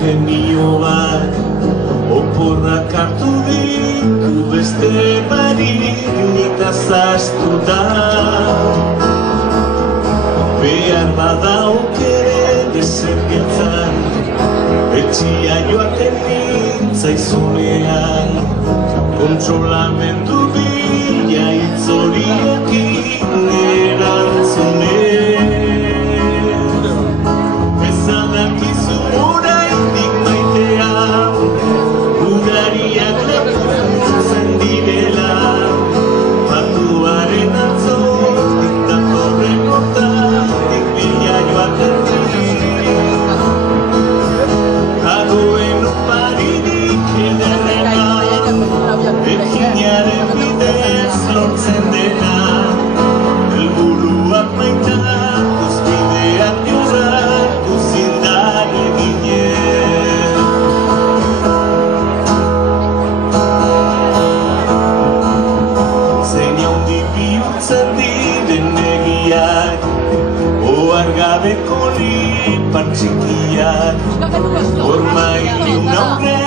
genio bat, oporrak hartu ditu beste barik nitaz astuta. Behar badauk ere desergetzan, etxia joaten nintzaizunean, kontrolamendu bila itzoriekin erantzunen. Bezadakizu oraindik maitea, urariak lepuntzen direla, panduaren atzotik datorren hortatik bila joaten dagoen oparirik ederrena, ekinaren bidez lortzen dena, helburuak maitatuz bideak jorratuz indar eginez. Zein handi bihurtzen diren egiak, ohar gabeko lipar txikiak, horma ilun aurre